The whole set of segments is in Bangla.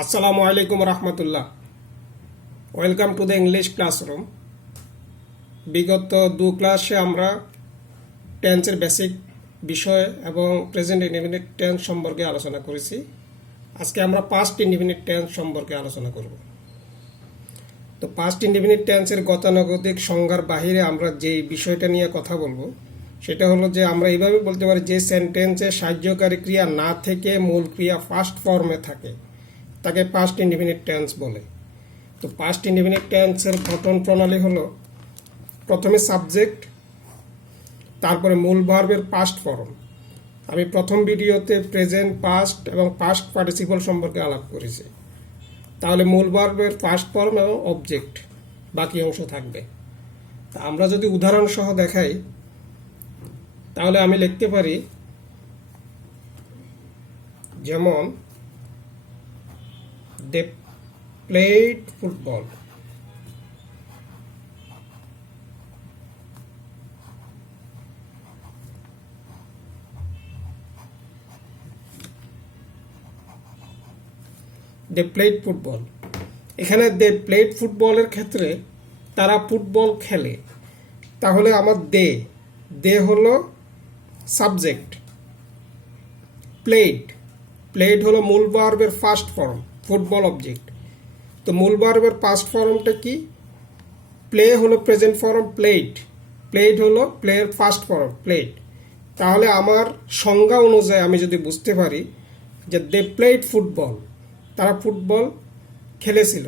আসসালামু আলাইকুম রহমতুল্লাহ। Welcome to the English classroom. বিগত দু ক্লাসে আমরা টেন্সের বেসিক বিষয় এবং প্রেজেন্ট ইনডিফিনিট টেন্স সম্পর্কে আলোচনা করেছি। আজকে আমরা পাস্ট ইনডিফিনিট টেন্স সম্পর্কে আলোচনা করব। তো পাস্ট ইনডিফিনিট টেন্সের গতানুগতিক সংজ্ঞার বাহিরে আমরা যে বিষয়টা নিয়ে কথা বলবো সেটা হলো যে আমরা এইভাবে বলতে পারি যে সেন্টেন্সে সাহায্যকারী ক্রিয়া না থেকে মূল ক্রিয়া ফার্স্ট ফর্মে থাকে তাকে পাস্ট ইনডিফিনিট টেন্স বলে। তো পাস্ট ইনডিফিনিট টেন্সের গঠন প্রণালী হলো প্রথমে সাবজেক্ট, তারপরে মূল ভার্বের পাস্ট ফর্ম। আমি প্রথম ভিডিওতে প্রেজেন্ট, পাস্ট এবং পাস্ট পার্টিসিপল সম্পর্কে আলাপ করেছি। তাহলে মূল ভার্বের পাস্ট ফর্ম এবং অবজেক্ট বাকি অংশ থাকবে। তা আমরা যদি উদাহরণ সহ দেখাই তাহলে আমি লিখতে পারি, যেমন they played football. they played football. এখানে they played football এর ক্ষেত্রে তারা ফুটবল খেলে, তাহলে আমার দে হলো সাবজেক্ট, প্লেড হলো মূল ভার্বের ফার্স্ট ফর্ম, ফুটবল অবজেক্ট। তো মূল ভার্বের পাস্ট ফর্মটা কি? প্লে হলো প্রেজেন্ট ফর্ম, প্লেড হলো প্লের ফার্স্ট ফর্ম, প্লেড। তাহলে আমার সংজ্ঞা অনুযায়ী আমি যদি বুঝতে পারি যে দে প্লেড ফুটবল, তারা ফুটবল খেলেছিল,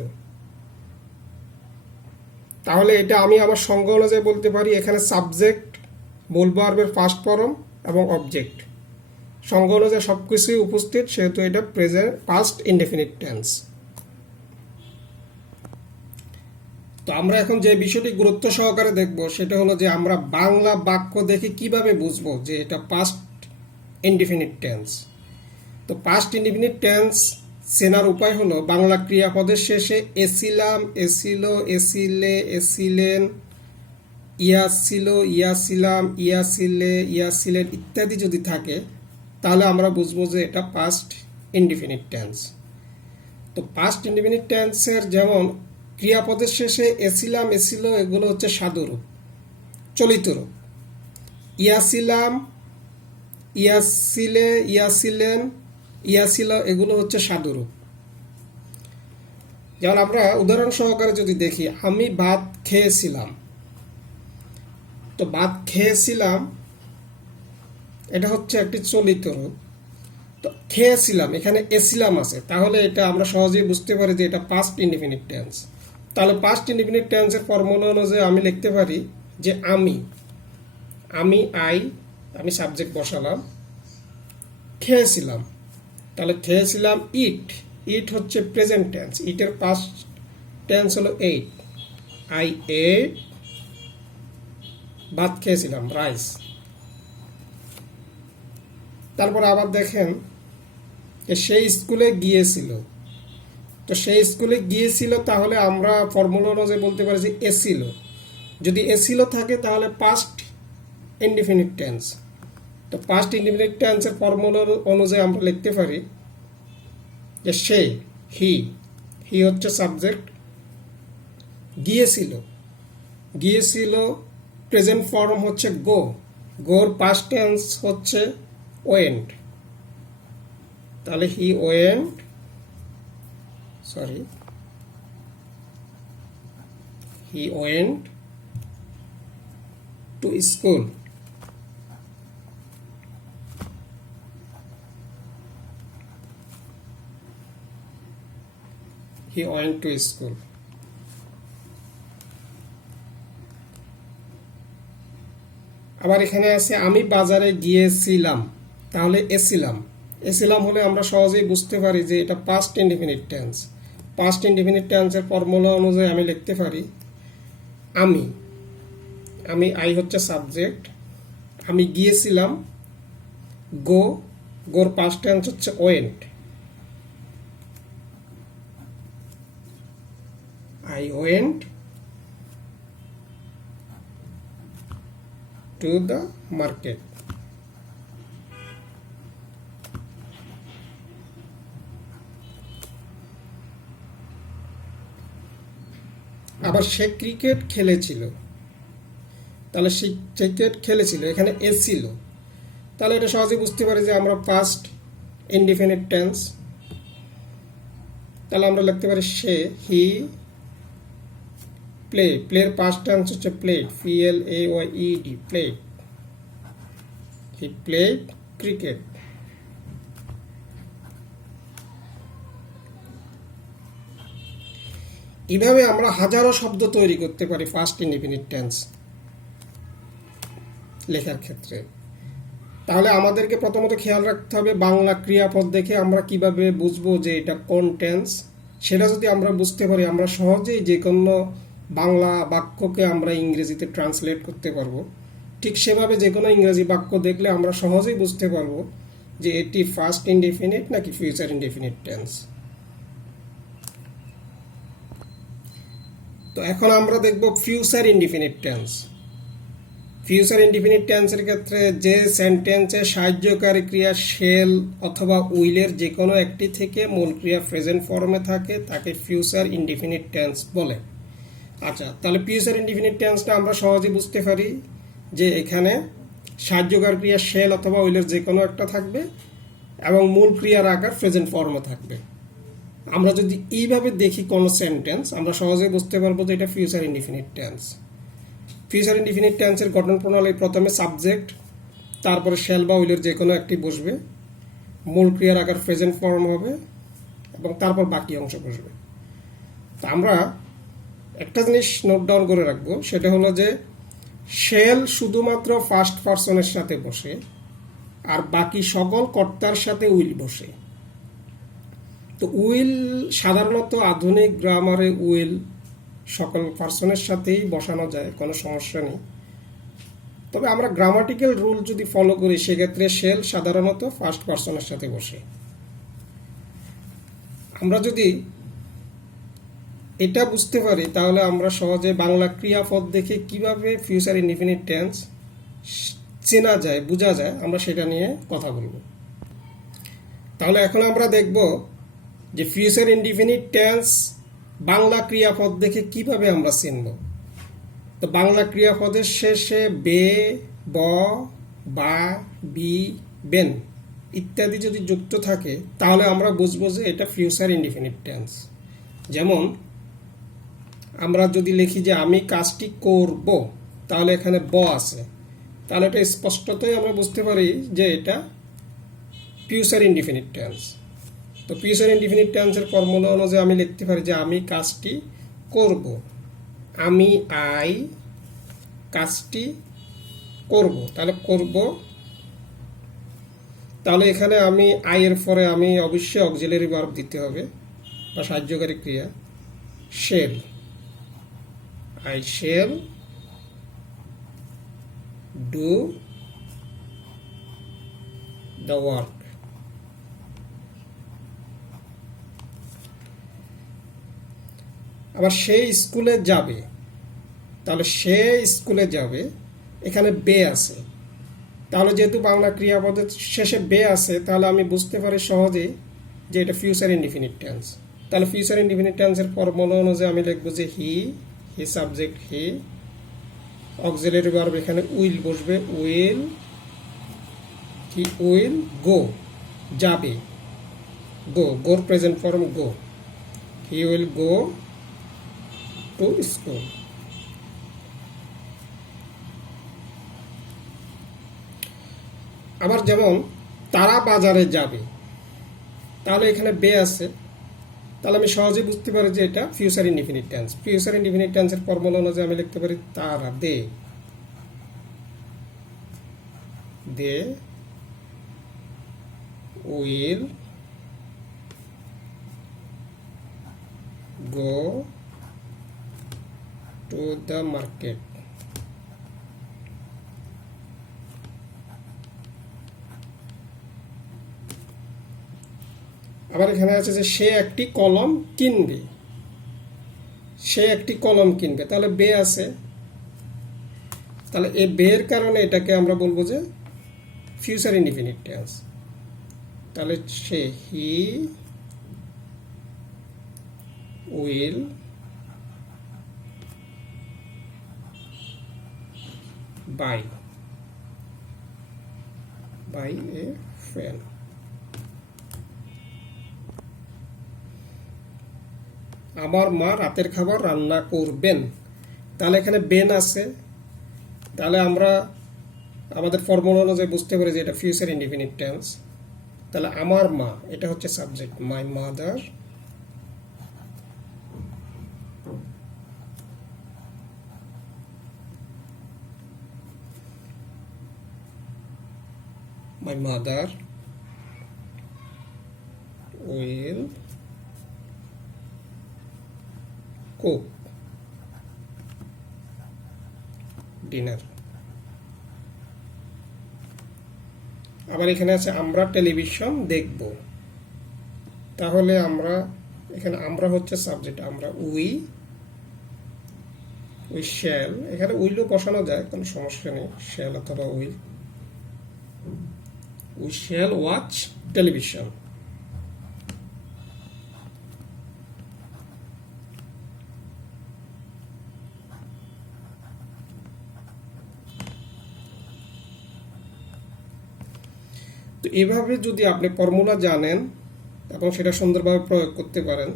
তাহলে এটা আমি আমার সংজ্ঞা অনুযায়ী বলতে পারি এখানে সাবজেক্ট, মূল ভার্বের ফার্স্ট ফর্ম এবং অবজেক্ট সংজ্ঞা অনুযায়ী সবকিছুই উপস্থিত, সেহেতু এটা প্রেজেন্ট পাস্ট ইনডেফিনিট টেন্স। তো আমরা এখন যে বিষয়টি গুরুত্ব সহকারে দেখব সেটা হলো যে আমরা বাংলা বাক্য দেখে কিভাবে বুঝবো যে এটা পাস্ট ইনডেফিনিট টেন্স। তো পাস্ট ইনডেফিনিট টেন্স চেনার উপায় হলো বাংলা ক্রিয়াপদের শেষে এছিলাম, এছিল, এছিলে, এছিলেন, ইয়াছিল, ইয়াছিলাম, ইয়াছিলে, ইয়াছিলেন ইত্যাদি যদি থাকে তাহলে আমরা বুঝবো যে এটা পাস্ট ইনডেফিনিট টেন্স। তো পাস্ট ইনডেফিনিট টেন্সের যেমন ক্রিয়াপদের শেষে এছিলাম, এছিল এগুলো হচ্ছে সাধুরূপ, চলিত রূপ। ইয়াছিলাম, ইয়াছিলে, ইয়াছিলেন, ইয়াছিল এগুলো হচ্ছে সাধুরূপ। যেমন আমরা উদাহরণ সহকারে যদি দেখি, আমি ভাত খেয়েছিলাম, তো ভাত খেয়েছিলাম এটা হচ্ছে একটি চলিত রূপ। তো খেয়েছিলাম এখানে এছিলাম আছে, তাহলে এটা আমরা সহজেই বুঝতে পারি যে এটা পাস্ট ইনডেফিনিট টেন্স। তাহলে পাস্ট ইনডেফিনিট টেন্সের ফর্মুলা অনুযায়ী আমি লিখতে পারি যে আমি সাবজেক্ট বসালাম, খেয়েছিলাম, তাহলে খেয়েছিলাম ইট হচ্ছে প্রেজেন্ট টেন্স, ইটের পাস্ট টেন্স হলো এইট, আই এট, ভাত খেয়েছিলাম রাইস। তারপর আবার দেখেন যে সেই স্কুলে গিয়েছিল, তো সেই স্কুলে গিয়েছিল তাহলে আমরা ফর্মুলা অনুযায়ী বলতে পারি যে এছিল। যদি এছিল থাকে তাহলে পাস্ট ইনডেফিনিট টেন্স। তো পাস্ট ইনডেফিনিট টেন্সের ফর্মুলা অনুযায়ী আমরা লিখতে পারি যে সে, হি হচ্ছে সাবজেক্ট, গিয়েছিল প্রেজেন্ট ফর্ম হচ্ছে গোর পাস্ট টেন্স হচ্ছে ওয়েন্ট, তাহলে he went to school. He went to school. আবার এখানে আছে আমি বাজারে গিয়েছিলাম, তাহলে এছিলাম হলে আমরা সহজেই বুঝতে পারি যে এটা past indefinite tense. Past indefinite টেন্সের ফর্মুলা অনুযায়ী আমি লিখতে পারি আমি আই হচ্ছে সাবজেক্ট, আমি গিয়েছিলাম, গোর পাস্ট টেন্স হচ্ছে went, I went to the market. আবার সে ক্রিকেট খেলেছিল, তাহলে সে ক্রিকেট খেলেছিল, এখানে এ ছিল, তাহলে এটা সহজে বুঝতে পারি যে আমরা পাস্ট ইনডিফিনিট টেন্স। তাহলে আমরা লিখতে পারি সে, হি প্লে, প্লের পাস্ট টেন্স হচ্ছে played, PLAYED, played, he played cricket. এভাবে আমরা হাজারো শব্দ তৈরি করতে পারি ফার্স্ট ইনডিফিনিট টেন্স লেখার ক্ষেত্রে। তাহলে আমাদেরকে প্রথমত খেয়াল রাখতে হবে বাংলা ক্রিয়াপদ দেখে আমরা কিভাবে বুঝবো যে এটা কোন টেন্স। সেটা যদি আমরা বুঝতে পারি, আমরা সহজেই যে কোনো বাংলা বাক্যকে আমরা ইংরেজিতে ট্রান্সলেট করতে পারবো। ঠিক সেভাবে যে কোনো ইংরেজি বাক্য দেখলে আমরা সহজেই বুঝতে পারবো যে এটি ফার্স্ট ইনডিফিনিট নাকি ফিউচার ইনডিফিনিট টেন্স। তো এখন আমরা দেখব future indefinite tense. Future indefinite টেন্সের ক্ষেত্রে যে সেন্টেন্সে সাহায্যকারী ক্রিয়া শেল অথবা উইলের যে কোনো একটি থেকে মূল ক্রিয়া প্রেজেন্ট ফর্মে থাকে তাকে ফিউচার ইনডিফিনিট টেন্স বলে। আচ্ছা, তাহলে ফিউচার ইনডিফিনিট টেন্সটা আমরা সহজে বুঝতে পারি যে এখানে সাহায্যকারী ক্রিয়া শেল অথবা উইলের যে কোনো একটা থাকবে এবং মূল ক্রিয়ার আকার প্রেজেন্ট ফর্মে থাকবে। আমরা যদি এইভাবে দেখি কোনো সেন্টেন্স, আমরা সহজে বুঝতে পারবো যে এটা future indefinite tense. Future indefinite টেন্সের গঠন প্রণালী প্রথমে সাবজেক্ট, তারপরে শেল বা উইলের যে কোনো একটি বসবে, মূল ক্রিয়ার আকার প্রেজেন্ট ফর্ম হবে এবং তারপর বাকি অংশ বসবে। তা আমরা একটা জিনিস নোট ডাউন করে রাখবো, সেটা হলো যে শেল শুধুমাত্র ফার্স্ট পারসনের সাথে বসে আর বাকি সকল কর্তার সাথে উইল বসে। তো উইল সাধারণত আধুনিক গ্রামারে উইল সকল পার্সনের সাথেই বসানো যায়, কোনো সমস্যা নেই। তবে আমরা গ্রামাটিক্যাল রুল যদি ফলো করি সেক্ষেত্রে শেল সাধারণত ফার্স্ট পার্সনের সাথে বসে। আমরা যদি এটা বুঝতে পারি তাহলে আমরা সহজে বাংলা ক্রিয়াপদ দেখে কিভাবে ফিউচার ইনডিফিনিট টেন্স চেনা যায়, বোঝা যায়, আমরা সেটা নিয়ে কথা বলবো। তাহলে এখন আমরা দেখব যে ফিউচার ইনডিফিনিট টেন্স বাংলা ক্রিয়াপদ দেখে কিভাবে আমরা চিনব। তো বাংলা ক্রিয়াপদের শেষে বে, ব, বা, বি, বেন ইত্যাদি যদি যুক্ত থাকে তাহলে আমরা বুঝবো যে এটা ফিউচার ইনডিফিনিট টেন্স। যেমন আমরা যদি লিখি যে আমি কাজটি করব, তাহলে এখানে ব আছে, তাহলে এটা স্পষ্টতই আমরা বুঝতে পারি যে এটা ফিউচার ইনডিফিনিট টেন্স। তো ফিউচার ইনডিফিনিট টেন্সের ফর্মুলা অনুযায়ী আমি লিখতে পারি যে আমি কাজটি করব, আমি কাজটি করব, তাহলে করব। তাহলে এখানে আমি এর পরে আমি অবশ্যই অক্সিলারি ভার্ব দিতে হবে বা সাহায্যকারী ক্রিয়া shell, I shall do the work. আবার সে স্কুলে যাবে, তাহলে সে স্কুলে যাবে, এখানে বে আছে, তাহলে যেহেতু বাংলা ক্রিয়াপদের শেষে বে আছে তাহলে আমি বুঝতে পারি সহজে যে এটা ফিউচার ইনডিফিনিট টেন্স। তাহলে ফিউচার ইনডিফিনিট টেন্সের ফর্মুলা অনুযায়ী আমি লিখবো যে he subject he, auxiliary verb এখানে উইল বসবে, হি উইল গো, যাবে, গোর present form go, he will go to school. আবার যেমন তারা বাজারে যাবে, তাহলে এখানে বে আছে, তাহলে আমি সহজে বুঝতে পারি যে এটা future indefinite tense. Future indefinite টেন্সের ফর্মুলা অনুযায়ী আমি লিখতে পারি তারা they will go to the market. আবার এখানে আছে যে সে একটি কলম কিনবে, সে একটি কলম কিনবে, তাহলে বে আছে, তাহলে এই বের কারণে এটাকে আমরা বলবো যে ফিউচার ইনডিফিনিট টেন্স। তাহলে সে he will buy a fan. আমার মা রাতের খাবার রান্না করবেন। তাহলে এখানে বেন আছে, তাহলে আমরা আমাদের ফর্মুলা অনুযায়ী বুঝতে পারি যে এটা ফিউচার ইনডিফিনিট টেন্স। তাহলে আমার মা, এটা হচ্ছে subject, my mother will cook dinner। আবার এখানে আছে আমরা টেলিভিশন দেখব। তাহলে এখানে আমরা হচ্ছে সাবজেক্ট, আমরা উই শ্যাল, এখানে উইলও বসানো যায়, কোনো সমস্যা নেই, শ্যাল অথবা উই শ্যাল ওয়াচ টেলিভিশন। তো এভাবে যদি আপনি ফর্মুলা জানেন এবং সেটা সুন্দরভাবে প্রয়োগ করতে পারেন,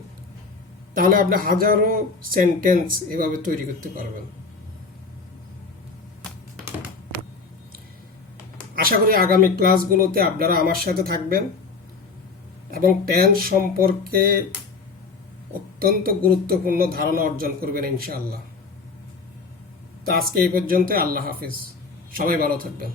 তাহলে আপনি হাজারো সেন্টেন্স এভাবে তৈরি করতে পারবেন। আশা করি আগামী ক্লাসগুলোতে আপনারা আমার সাথে থাকবেন এবং টেন্স সম্পর্কে অত্যন্ত গুরুত্বপূর্ণ ধারণা অর্জন করবেন ইনশাআল্লাহ। তো আজকে এই পর্যন্ত, আল্লাহ হাফিজ, সবাই ভালো থাকবেন।